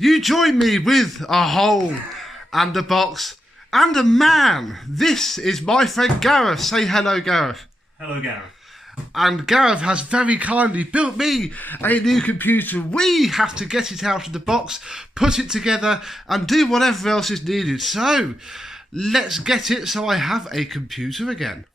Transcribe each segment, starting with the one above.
You join me with a hole and a box and a man. This is my friend Gareth. Say hello, Gareth. Hello, Gareth. And Gareth has very kindly built me a new computer. We have to get it out of the box, put it together and do whatever else is needed. So, let's get it so I have a computer again.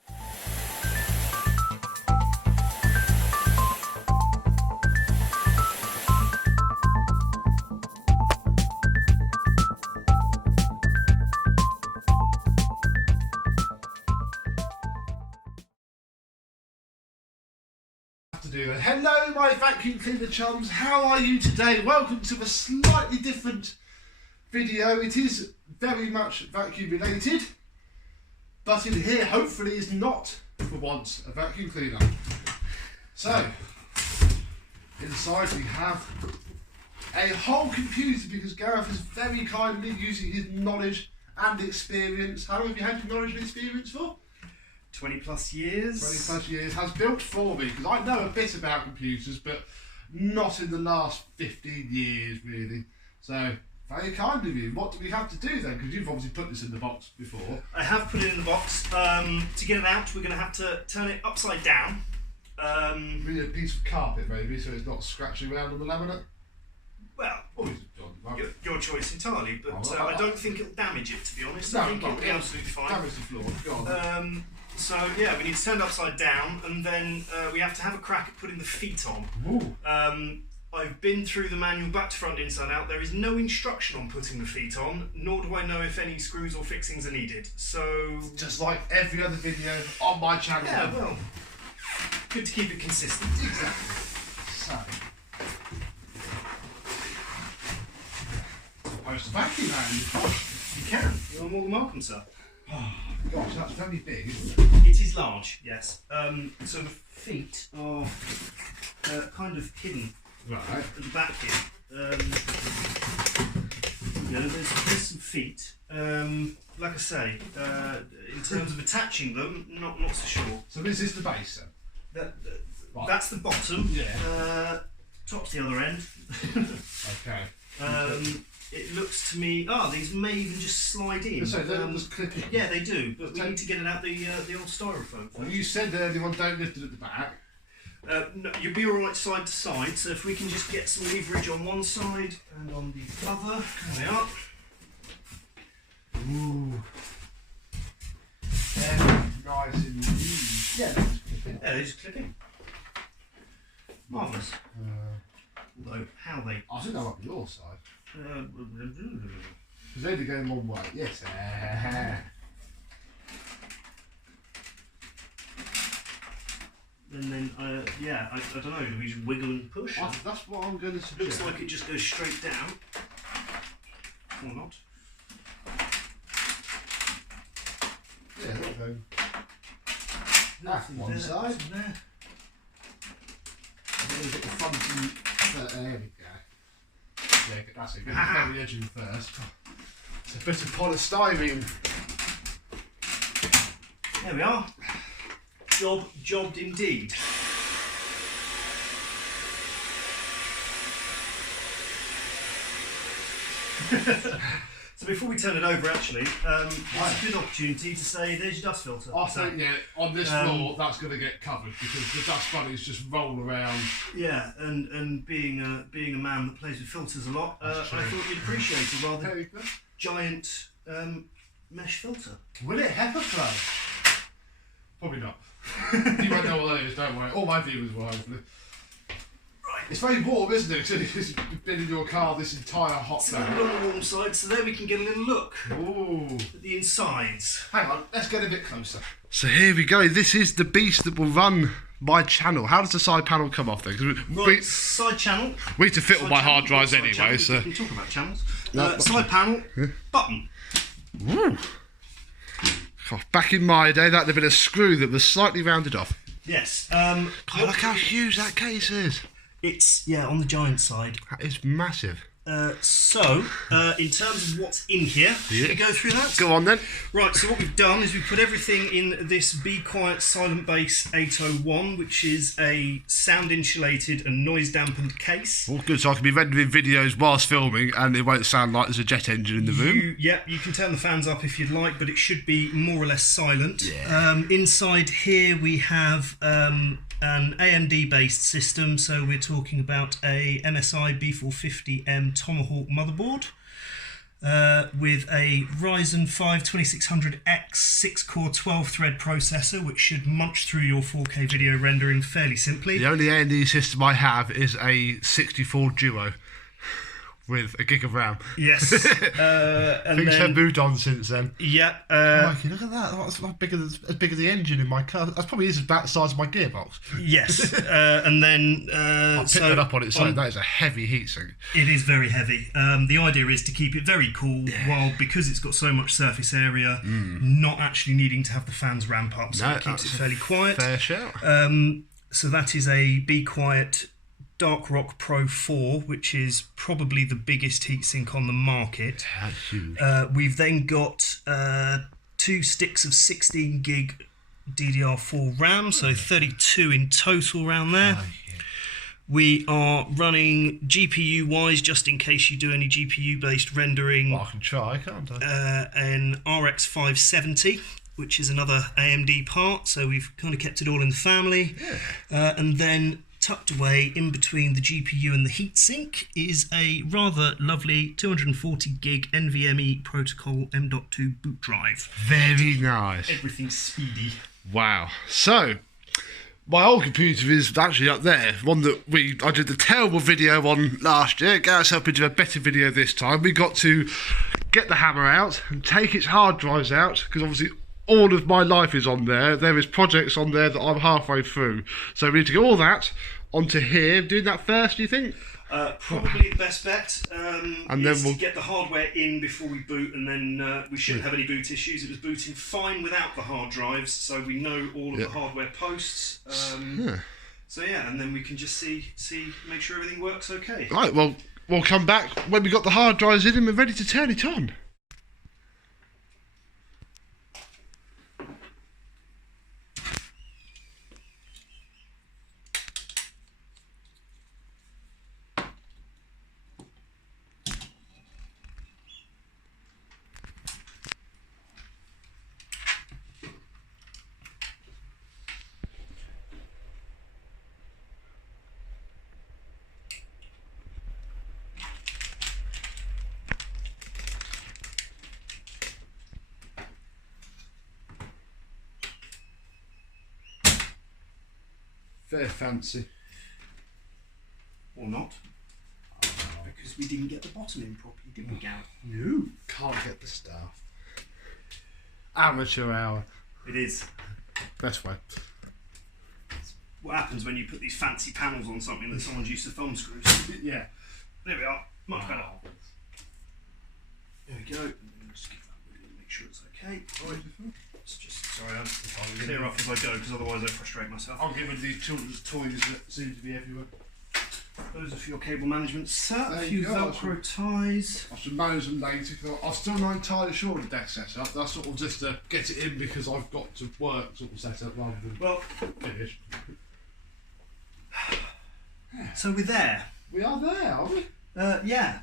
Hello my vacuum cleaner chums, how are you today? Welcome to a slightly different video. It is very much vacuum related, but in here hopefully is not for once a vacuum cleaner. So inside we have a whole computer because Gareth is very kindly using his knowledge and experience. How long have you had your knowledge and experience for? 20 plus years. 20 plus years has built for me because I know a bit about computers, but not in the last 15 years really. So very kind of you. What do we have to do then? Because you've obviously put this in the box before. I have put it in the box. To get it out, we're going to have to turn it upside down. Really a piece of carpet maybe, so it's not scratching around on the laminate. Well, your choice entirely, but I don't think it'll damage it, to be honest. No, I think it'll be absolutely fine. Damage the floor. Go on. So yeah, we need to turn it upside down, and then we have to have a crack at putting the feet on. Ooh. I've been through the manual back to front, inside out. There is no instruction on putting the feet on, nor do I know if any screws or fixings are needed. So just like every other video on my channel. Yeah, well, good to keep it consistent. Exactly. So, supposed to vacuum around. You can. You're more than welcome, sir. Oh gosh, that's very big, isn't it? It is large, yes. So the feet are kind of hidden at the back here. There's some feet. Like I say, in terms of attaching them, not so sure. So this is the base then? That's the bottom. Yeah. Top's the other end. Okay. It looks to me, these may even just slide in. So they just clip in? Yeah, they do, but we need to get it out the old styrofoam. Well, you said earlier on don't lift it at the back. No, you'll be alright side to side, so if we can just get some leverage on one side and on the other. There we are. Ooh. Nice and easy. Yeah, they just clip in. Yeah, they just clip in. Marvellous. Although, how they... I think they're up your side. Because they're going one way. Yes. And then, I don't know, do we just wiggle and push? That's what I'm going to suggest. Looks like it just goes straight down. Or not. Yeah, there we go. That's one side. There. And then we've got the front and there we go. Yeah, that's it. Get the edge in first. It's a bit of polystyrene. There we are. Jobbed indeed. So before we turn it over, actually, it's a good opportunity to say there's your dust filter. I think, yeah, on this floor, that's going to get covered because the dust bunnies just roll around. Yeah, and being a man that plays with filters a lot, I thought you'd appreciate a rather giant mesh filter. Will it HEPA flow? Probably not. You won't know what that is, don't worry. All my viewers will, hopefully. Right. It's very warm, isn't it? Because you've been in your car this entire hot day. It's a little on the warm side, so there we can get a little look. Ooh. At the insides. Hang on, let's get a bit closer. So here we go. This is the beast that will run my channel. How does the side panel come off then? Side channel. We need to fit all my hard drives anyway, channel. so... We can talk about channels. Side panel, button. Ooh. Oh, back in my day, that'd have been a screw that was slightly rounded off. Yes. God, look how huge that case is. It's, on the giant side. That is massive. In terms of what's in here, should we go through that? Go on then. Right, so what we've done is we've put everything in this Be Quiet Silent Bass 801, which is a sound insulated and noise dampened case. All good, so I can be rendering videos whilst filming and it won't sound like there's a jet engine in the room. You can turn the fans up if you'd like, but it should be more or less silent. Yeah. Inside here we have an AMD based system, so we're talking about a MSI B450M Tomahawk motherboard with a Ryzen 5 2600X 6-core 12-thread processor, which should munch through your 4K video rendering fairly simply. The only AMD system I have is a 64 Duo with a gig of RAM. Yes. And Things have moved on since then. Yeah. Crikey, look at that. That's like as big as the engine in my car. That's probably about the size of my gearbox. Yes. And then... I picked it up on its own. That is a heavy heatsink. It is very heavy. The idea is to keep it very cool while, because it's got so much surface area, not actually needing to have the fans ramp up, so it keeps it fairly quiet. Fair shout. So that is a Be Quiet Dark Rock Pro 4, which is probably the biggest heatsink on the market. That's huge. We've then got 2 sticks of 16 gig DDR4 RAM, so 32 in total around there. We are running GPU-wise, just in case you do any GPU-based rendering. Well, I can try, can't I? An RX 570, which is another AMD part, so we've kind of kept it all in the family. Yeah. And then tucked away in between the GPU and the heatsink is a rather lovely 240 gig NVMe Protocol M.2 boot drive. Very nice. Everything's speedy. Wow. So, my old computer is actually up there. One that I did the terrible video on last year. Gareth's helping do a better video this time. We got to get the hammer out and take its hard drives out, because obviously all of my life is on there. There is projects on there that I'm halfway through. So we need to get all that onto here. Doing that first, do you think? Probably the best bet. And then we'll get the hardware in before we boot, and then we shouldn't have any boot issues. It was booting fine without the hard drives, so we know all of the hardware posts. So yeah, and then we can just make sure everything works okay. Right, well, we'll come back when we got the hard drives in and we're ready to turn it on. Very fancy. Or not. Because we didn't get the bottom in properly, did we, Gareth? No. Can't get the stuff. Amateur hour. It is. Best way. What happens when you put these fancy panels on something that someone's used to thumb screws? Yeah. There we are. Much better. There we go. Just give that a make sure it's okay. Right. It's just, sorry, I'll clear up as I go, because otherwise I frustrate myself. I'll give rid of these children's toys that seem to be everywhere. Those are for your cable management set. A There few you go. Velcro ties. I should manage them later, because I'm still not entirely sure of the deck setup. That's sort of just to get it in because I've got to work sort of setup rather than finish. So we're there. We are there, are we? Yeah.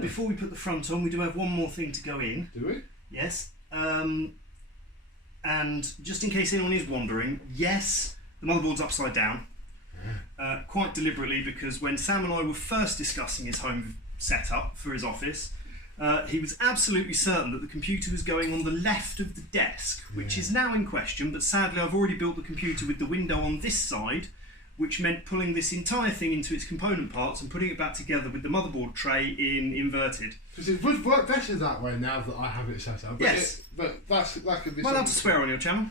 Before we put the front on, we do have one more thing to go in. Do we? Yes. And just in case anyone is wondering, yes, the motherboard's upside down. Quite deliberately, because when Sam and I were first discussing his home setup for his office, he was absolutely certain that the computer was going on the left of the desk, which is now in question, but sadly I've already built the computer with the window on this side, which meant pulling this entire thing into its component parts and putting it back together with the motherboard tray in inverted. Because it would work better that way now that I have it set up. But Yes. but that could be Am I allowed to something. swear on your channel?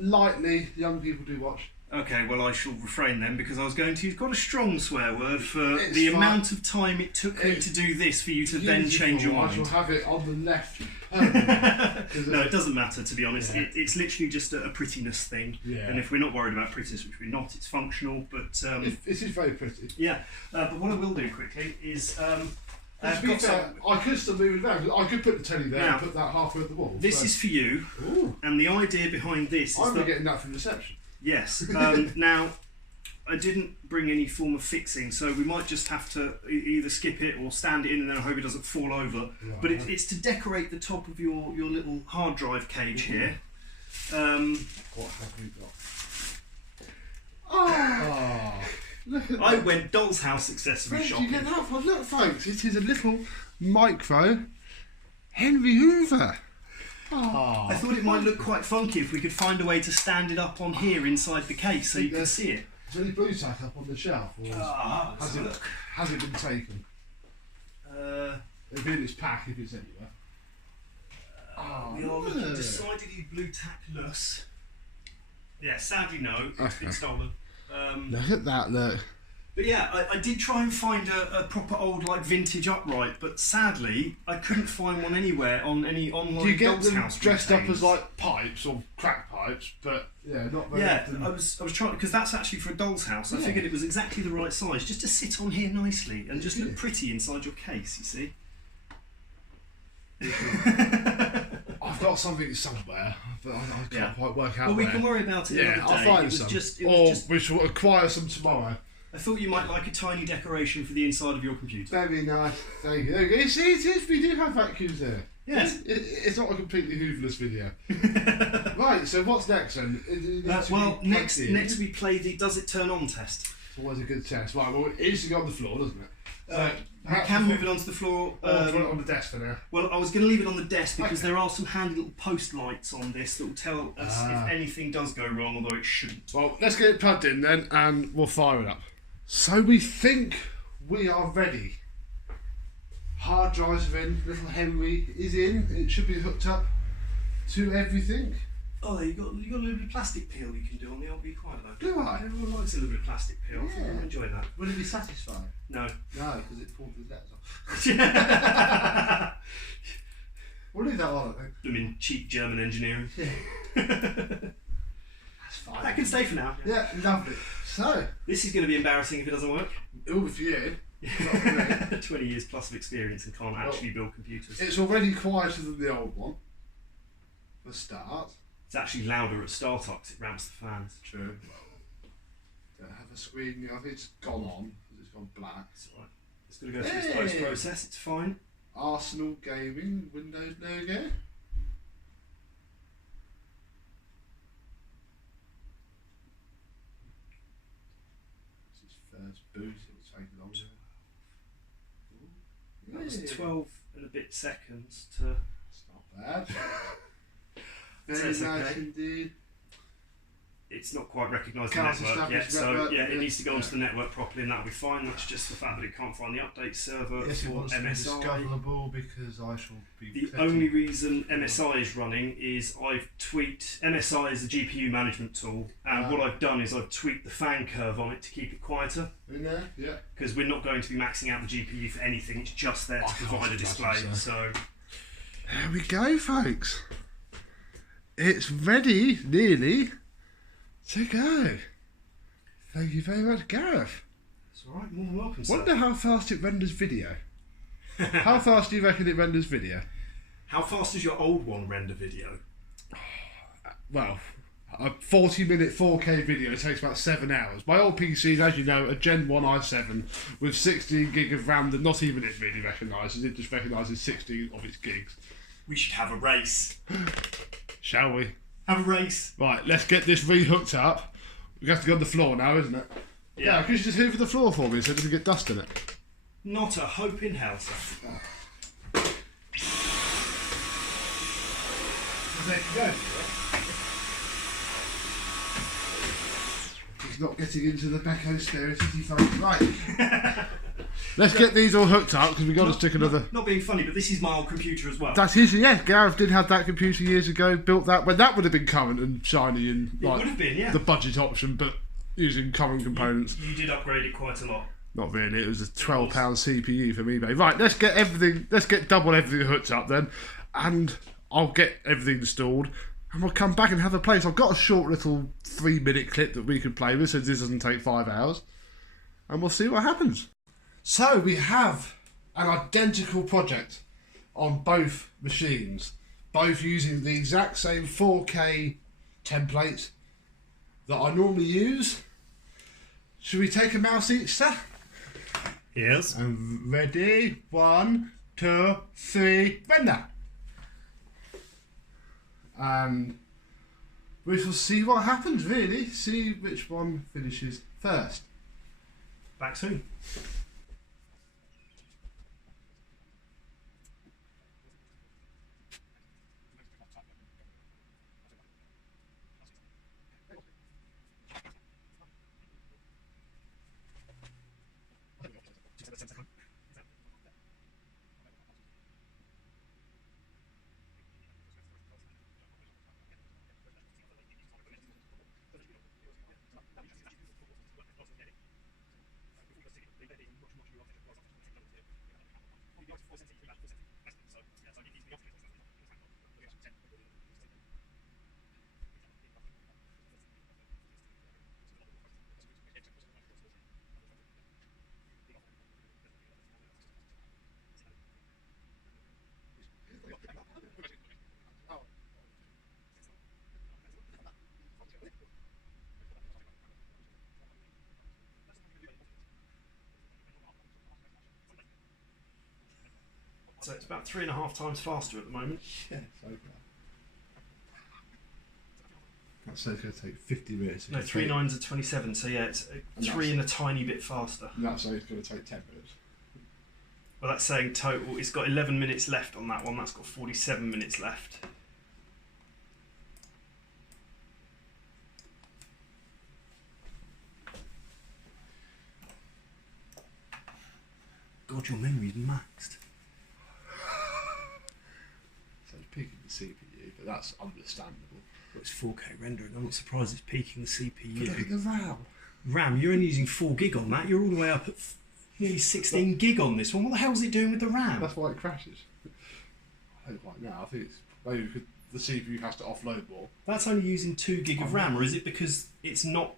Lightly, young people do watch. Okay, well I shall refrain then, because I was going to use quite a strong swear word for It's the fine. amount of time it took me to do this for you to then change your I mind. shall have it on the left. No, it doesn't matter, to be honest. Yeah. It's literally just a prettiness thing. Yeah. And if we're not worried about prettiness, which we're not, it's functional. But It is very pretty. yeah. But what I will do quickly is To be fair, I could still move it around. I could put the telly there and put that halfway up the wall. This is for you. Ooh. And the idea behind this is I'm getting that from reception. Yes. Now, I didn't bring any form of fixing, so we might just have to either skip it or stand it in and then I hope it doesn't fall over. Right. But it's to decorate the top of your little hard drive cage here. What have we got? Oh, look at that. I went Doll's House accessory shopping. You get that from? Look, folks, it is a little micro Henry Hoover. Oh, I thought it might look quite funky if we could find a way to stand it up on here inside the case so you can see it. Is there any blue tack up on the shelf? Or has it been taken? It'll be in its pack if it's anywhere. We are decidedly blue tackless. Yeah, sadly no, it's been stolen. Look at that, look. But yeah, I did try and find a proper old like vintage upright, but sadly I couldn't find one anywhere on any online. Do you get Doll's them House dressed retailers. up as like pipes or crack pipes? But yeah, not very often. I was trying because that's actually for a Doll's House. I figured it was exactly the right size, just to sit on here nicely and just look pretty inside your case. You see. I've got something somewhere, but I can't quite work out. Well, we can worry about it another day. I'll find some. We shall acquire some tomorrow. I thought you might like a tiny decoration for the inside of your computer. Very nice, thank you. You see, it is. We do have vacuums there. Yes. It's not a completely hooverless video. Right. So what's next then? Next we play the Does It Turn On test. It's always a good test. Right. Well, it needs to go on the floor, doesn't it? We can move it onto the floor. Put it on the desk for now. Well, I was going to leave it on the desk because there are some handy little post lights on this that will tell us if anything does go wrong, although it shouldn't. Well, let's get it plugged in then, and we'll fire it up. So we think we are ready. Hard drives are in. Little Henry is in. It should be hooked up to everything. Oh, you got a little bit of plastic peel you can do on the old Quiet though. Do I? Everyone likes a little bit of plastic peel. Yeah. I think I enjoy that. Will it be satisfying? No. No, because it pulled the letters off. We'll leave that on, I think. I mean, cheap German engineering. That's fine. That can stay for now. Yeah, lovely. So, this is going to be embarrassing if it doesn't work. All for you. Not for me. 20 years plus of experience and can't actually build computers. It's already quieter than the old one. For a start. It's actually louder at startup because it ramps the fans. True. Don't have a screen. I think it's gone on because it's gone black. It's alright. It's going to go through its post process. It's fine. Arsenal Gaming Windows logo. This is first boot. It will take longer. That was 12 and a bit seconds to. It's not bad. Very nice indeed. It's not quite recognised the network yet, so it needs to go onto the network properly, and that'll be fine. That's just the fact that it can't find the update server for MSI. Discoverable because I shall be. The only reason MSI is running is I've tweaked. MSI is the GPU management tool, and what I've done is I've tweaked the fan curve on it to keep it quieter. In there, yeah. Because we're not going to be maxing out the GPU for anything. It's just there to provide a display. So there we go, folks. It's ready, nearly. To go. Thank you very much, Gareth. It's alright, more than welcome, sir. Wonder how fast it renders video. How fast do you reckon it renders video? How fast does your old one render video? Well, a 40-minute 4K video takes about 7 hours. My old PC is, as you know, a Gen 1 i7 with 16 gig of RAM that not even it really recognises. It just recognises 16 of its gigs. We should have a race. Shall we? Have a race. Right, let's get this re-hooked up. We have to go on the floor now, isn't it? Yeah. Could you just hoover the floor for me so it doesn't get dust in it? Not a hope in hell, sir. There you go. He's not getting into the Becco spirit, is he, folks? Right. Let's get these all hooked up because we've got to stick another. Not being funny, but this is my old computer as well. That's his, yeah. Gareth did have that computer years ago, built that when that would have been current and shiny and like it would have been, yeah. The budget option, but using current components. You did upgrade it quite a lot. Not really, it was a £12 CPU from eBay. Right, let's get everything, let's get double everything hooked up then, and I'll get everything installed. And we'll come back and have a play. So I've got a short little 3-minute clip that we can play with, so this doesn't take 5 hours. And we'll see what happens. So we have an identical project on both machines, both using the exact same 4K template that I normally use. Should we take a mouse each, sir? Yes. And ready? 1, 2, 3, render. And we shall see what happens, really. See which one finishes first. Back soon. So it's about 3.5 times faster at the moment. Yeah, it's okay. That's going to take 50 minutes. No, 3 9s are 27, so yeah, it's 3 and a tiny bit faster. And that's only going to take 10 minutes. Well, that's saying total, it's got 11 minutes left on that one, that's got 47 minutes left. God, your memory's maxed. So it's peaking the CPU, but that's understandable. Well, it's 4K rendering, I'm not surprised it's peaking the CPU. But look at the RAM. RAM, you're only using 4 gig on that, you're all the way up at nearly 16 gig on this one. What the hell's it doing with the RAM? That's why it crashes. I don't quite know. I think it's maybe because the CPU has to offload more. That's only using 2 gig of RAM, or is it because it's not...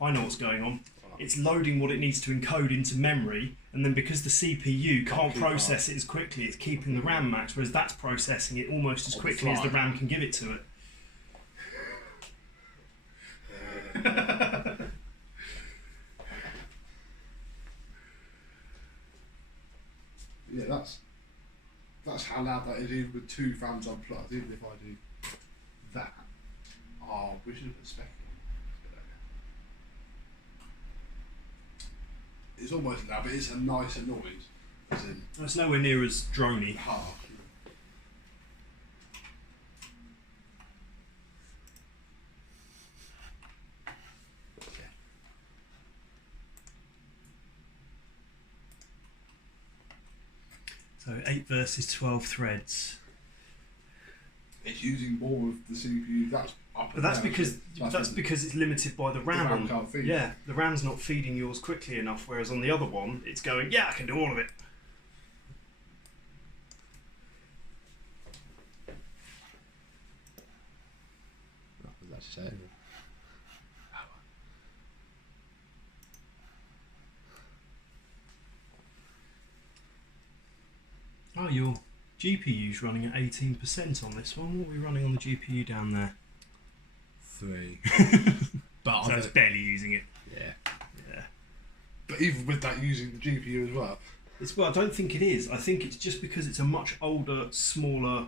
I know what's going on. It's loading what it needs to encode into memory, and then because the CPU can't process it as quickly, it's keeping the RAM max, whereas that's processing it almost as quickly as the RAM can give it to it. Yeah, that's how loud that is, even with 2 fans unplugged. Even if I do that, oh, we should have put spec on. It's almost loud, but it's a nicer noise. As in It's nowhere near as drony. harsh. So 8 versus 12 threads. It's using more of the CPU. That's up. But that's because it's limited by the RAM. RAM can't feed. Yeah, the RAM's not feeding yours quickly enough, whereas on the other one, it's going, yeah, I can do all of it. That's saying. Oh, your GPU's running at 18% on this one. What are we running on the GPU down there? 3. But So it's barely using it. Yeah. Yeah. But even with that, using the GPU as well. Well, I don't think it is. I think it's just because it's a much older, smaller,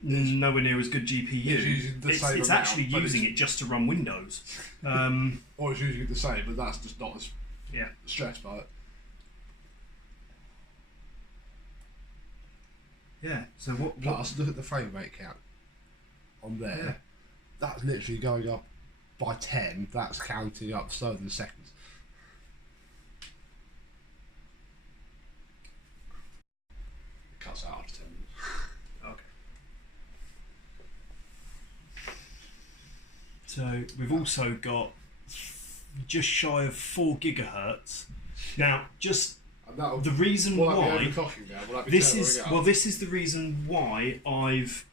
nowhere near as good GPU. It's using the same It's amount, actually but using it just to run Windows. Or it's using it the same, but that's just not as Yeah. stressed by it. Yeah. So what? Plus, look at the frame rate count on there. Yeah. That's literally going up by 10. That's counting up slower than seconds. It cuts out after 10 minutes. Okay. So we've also got just shy of 4 gigahertz. Now, just the reason why this is the reason why I've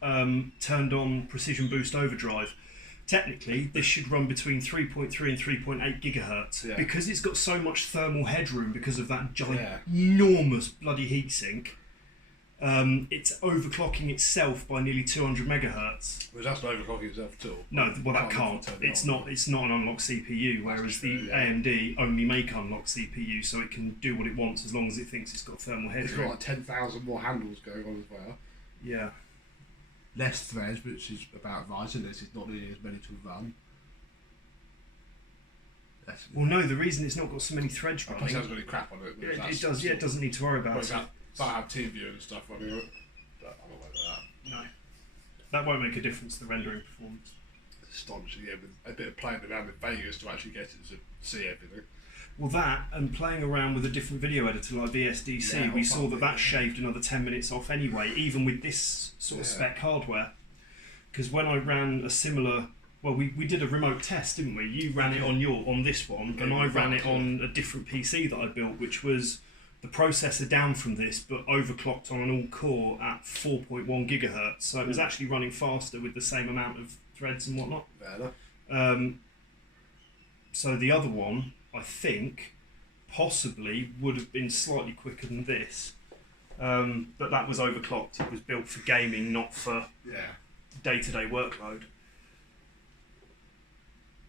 turned on Precision Boost Overdrive technically this should run between 3.3 and 3.8 gigahertz because it's got so much thermal headroom because of that ginormous bloody heatsink. It's overclocking itself by nearly 200 megahertz. Well, that's not overclocking itself at all. No, well that can't. It's not an unlocked CPU, whereas the AMD only make unlocked CPU, so it can do what it wants as long as it thinks it's got thermal headroom. It's got like 10,000 more handles going on as well. Yeah. Less threads, which is about right, isn't it? It's not nearly as many to run. Well, no, the reason it's not got so many threads running... It hasn't got any crap on it. It does, yeah, it doesn't need to worry about it. I have TeamViewer and stuff running on it, but I'm not aware of that. No. That won't make a difference to the rendering performance. It's astonishing, yeah, with a bit of playing around with Vegas to actually get it to see everything. Well, that and playing around with a different video editor like VSDC, we saw that shaved another 10 minutes off anyway, even with this sort of spec hardware. Because when I ran a similar... Well, we did a remote test, didn't we? You ran it on this one, and I ran it on a different PC that I built, which was the processor down from this, but overclocked on an all-core at 4.1 gigahertz. So it was actually running faster with the same amount of threads and whatnot. So the other one, I think, possibly would have been slightly quicker than this. But that was overclocked. It was built for gaming, not for day-to-day workload.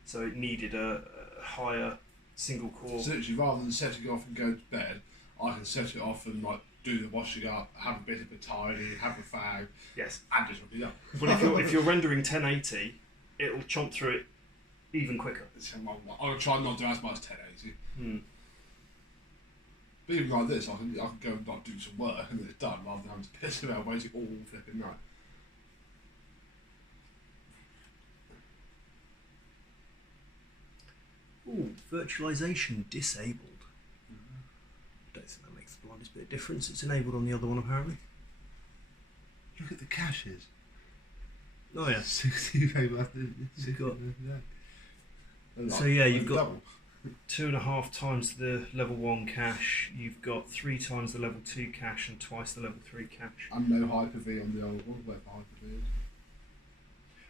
So it needed a higher single core. So literally, rather than setting it off and go to bed, I can set it off and like do the washing up, have a bit of a tidy, have a fag, and just run it up. Well, if you're rendering 1080, it'll chomp through it even quicker. I'll try not to do as much 1080. But even like this, I can go and like, do some work and then it's done, rather than having to piss around waiting all flipping night. Ooh, virtualization disabled. I don't think that makes the slightest bit of difference. It's enabled on the other one apparently. Look at the caches. Oh yeah. 60 So yeah, you've got 2.5 times the level 1 cache. You've got 3 times the level 2 cache and twice the level 3 cache. And no Hyper-V on the old one. Where Hyper-V is.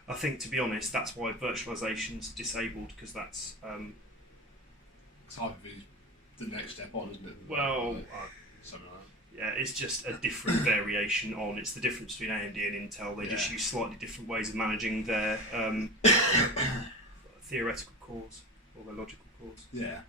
I think, to be honest, that's why virtualization's disabled, because that's... Hyper-V is the next step on, isn't it? Well, something like that. Yeah, it's just a different variation on. It's the difference between AMD and Intel. They just use slightly different ways of managing their theoretical cores or their logical cores. Yeah.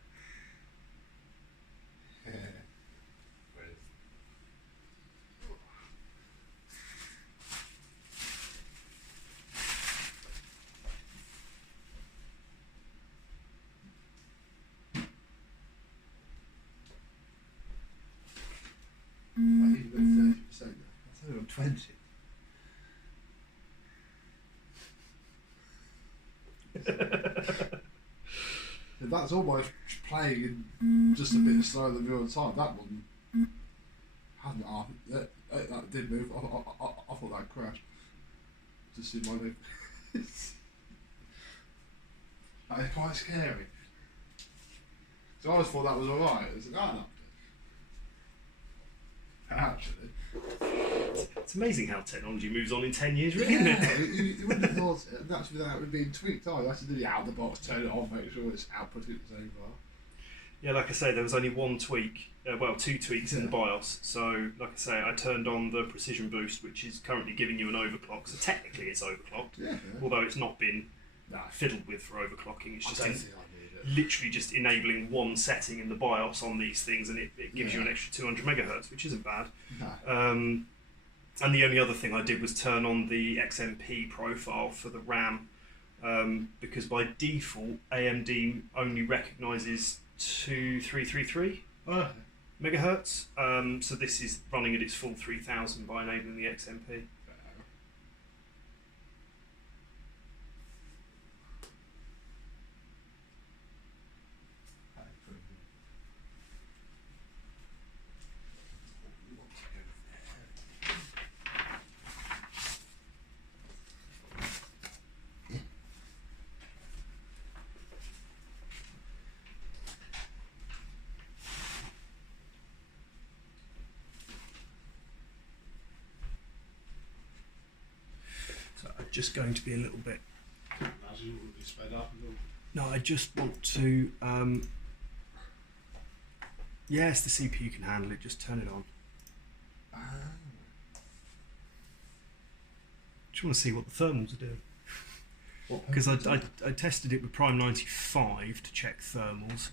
Even 30%. That's only on 20. That's almost playing in just a bit slower than real time. That one hasn't. That did move. I thought that crashed. Just in my leg. That is quite scary. So I always thought that was alright. It's like, no. Actually. It's amazing how technology moves on in 10 years, really, isn't it? You wouldn't have thought that's without it being tweaked either. You have to do the out of the box, turn it on, make sure it's outputting the same file. Yeah, like I say, there was only one tweak, well, 2 tweaks in the BIOS. So, like I say, I turned on the precision boost, which is currently giving you an overclock. So technically it's overclocked, although it's not been fiddled with for overclocking. It's just literally just enabling one setting in the BIOS on these things, and it gives you an extra 200 megahertz, which isn't bad. No. And the only other thing I did was turn on the XMP profile for the RAM, because by default AMD only recognises 2333 megahertz. So this is running at its full 3000 by enabling the XMP. Just going to be a little bit just want to be sped up. No, I just want to. Yes, the CPU can handle it. Just turn it on. Just want to see what the thermals are doing. Because I tested it with Prime 95 to check thermals.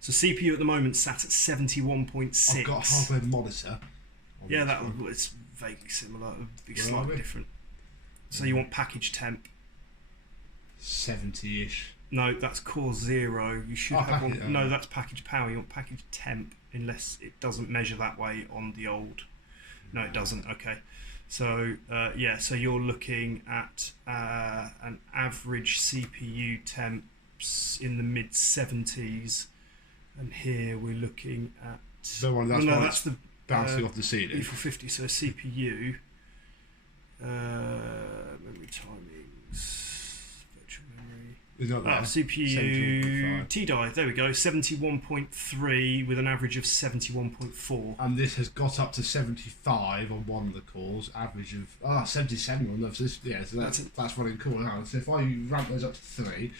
So CPU at the moment sat at 71.6. I've got a hardware monitor. Yeah, it's vaguely similar. It'll be slightly different. So you want package temp? 70-ish. No, that's core 0. You should have one. No, yeah. that's package power. You want package temp, unless it doesn't measure that way on the old. No, it doesn't. Okay. So yeah, so you're looking at an average CPU temps in the mid 70s, and here we're looking at. That's the bouncing off the ceiling. E450. So CPU, memory timings, virtual memory. CPU T-die. There we go. 71.3 with an average of 71.4. And this has got up to 75 on one of the cores. Average of 77 on the. So that's running cool now. So if I ramp those up to 3.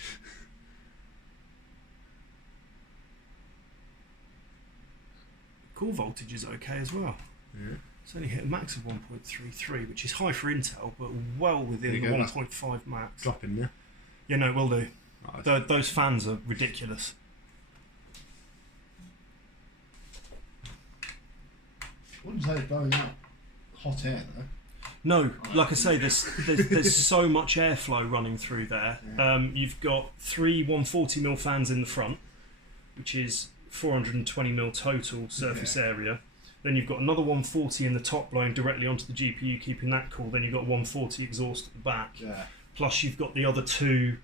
Core voltage is okay as well. Yeah. It's only hit a max of 1.33, which is high for Intel, but well within the 1.5 max. Drop in there. Yeah, no, it will do. Right. Those fans are ridiculous. Wouldn't say it's blowing out hot air though. No, like I say, there's so much airflow running through there. Yeah. You've got 3 140mm fans in the front, which is 420mm total surface area. Then you've got another 140 in the top blowing directly onto the GPU, keeping that cool. Then you've got 140 exhaust at the back. Yeah. Plus you've got the other 2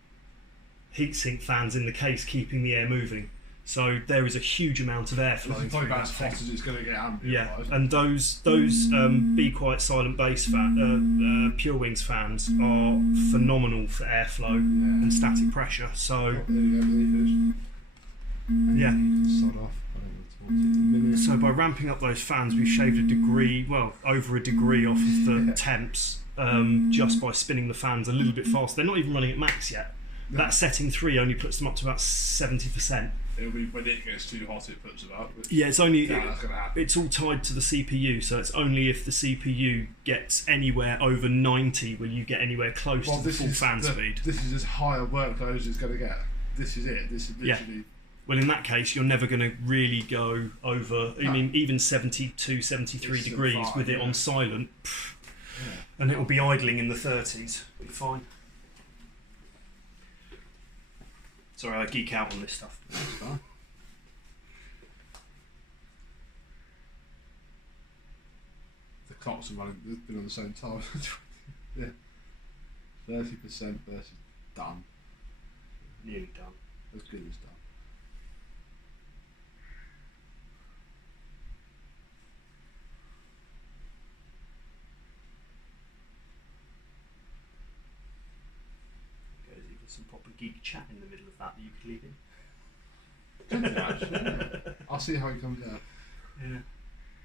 heatsink fans in the case keeping the air moving. So there is a huge amount of air flowing It's through probably about that as thing. hot as it's going to get ambient. Yeah, and those Be Quiet Silent Bass Pure Wings fans are phenomenal for airflow and static pressure. So There you go, yeah. Sod off. So by ramping up those fans, we've shaved a degree, well, over a degree off of the temps, just by spinning the fans a little bit faster. They're not even running at max yet. No. That setting 3 only puts them up to about 70%. It'll be when it gets too hot, it puts about. Yeah, it's only that's going to happen. it's all tied to the CPU, so it's only if the CPU gets anywhere over 90 will you get anywhere close to the full fan speed. This is as high a workload as it's going to get. This is it. This is literally. Well, in that case, you're never going to really go over. I mean, even 72, 73 degrees fine, with it on silent, and it will be idling in the 30s. Be fine. Sorry, I geek out on this stuff. That's fine. The clocks are running. They've been on the same time. Yeah. 30% versus done. Nearly done. As good as done. There's even some proper geek chat in the middle of that you could leave in. I'll see how it comes out. Yeah.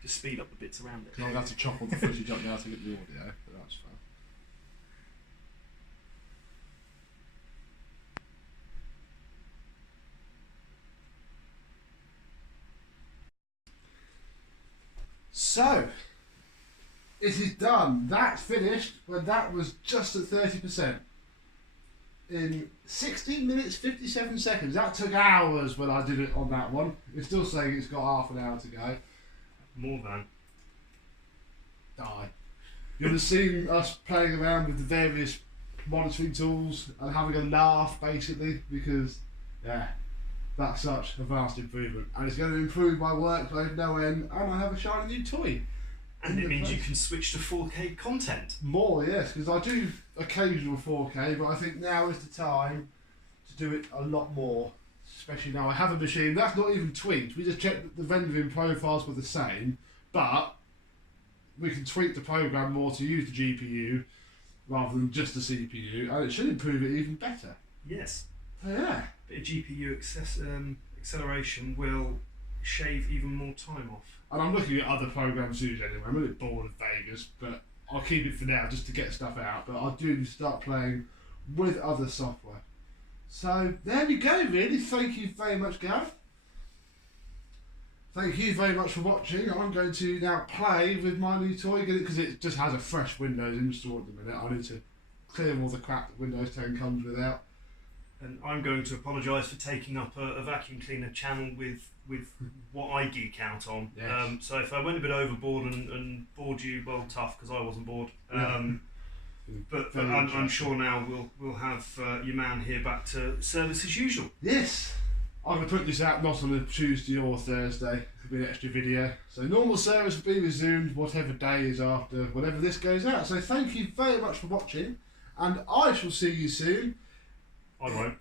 Just speed up the bits around it. I'm going to have to chop all the footage up now to get the audio, but that's fine. So, it is done. That's finished when that was just at 30%. In 16 minutes 57 seconds. That took hours when I did it on that one. It's still saying it's got half an hour to go. More than. Die. You'll have seen us playing around with the various monitoring tools and having a laugh basically because, yeah, that's such a vast improvement. And it's going to improve my workload no end, and I have a shiny new toy. And it means you can switch to 4K content. More, yes, because I do occasional 4K, but I think now is the time to do it a lot more. Especially now I have a machine that's not even tweaked. We just checked that the rendering profiles were the same, but we can tweak the program more to use the GPU rather than just the CPU, and it should improve it even better. Yes. Yeah. Bit of GPU acceleration will shave even more time off. And I'm looking at other programs to use anyway. I'm a bit bored of Vegas, but I'll keep it for now just to get stuff out. But I do start playing with other software. So there we go, really. Thank you very much, Gareth. Thank you very much for watching. I'm going to now play with my new toy because it just has a fresh Windows install at the minute. I need to clear all the crap that Windows 10 comes without. And I'm going to apologise for taking up a vacuum cleaner channel with what I geek out on. Yes. So if I went a bit overboard and bored you, well, tough, because I wasn't bored. But I'm sure now we'll have your man here back to service as usual. Yes. I'm going to put this out not on a Tuesday or Thursday. It'll be an extra video. So normal service will be resumed whatever day is after, whenever this goes out. So thank you very much for watching, and I shall see you soon. I won't.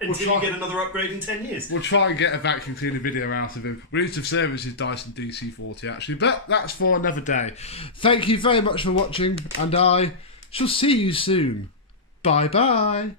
Until you get another upgrade in 10 years. We'll try and get a vacuum cleaner video out of him. We need to service his Dyson DC40 actually, but that's for another day. Thank you very much for watching, and I shall see you soon. Bye bye.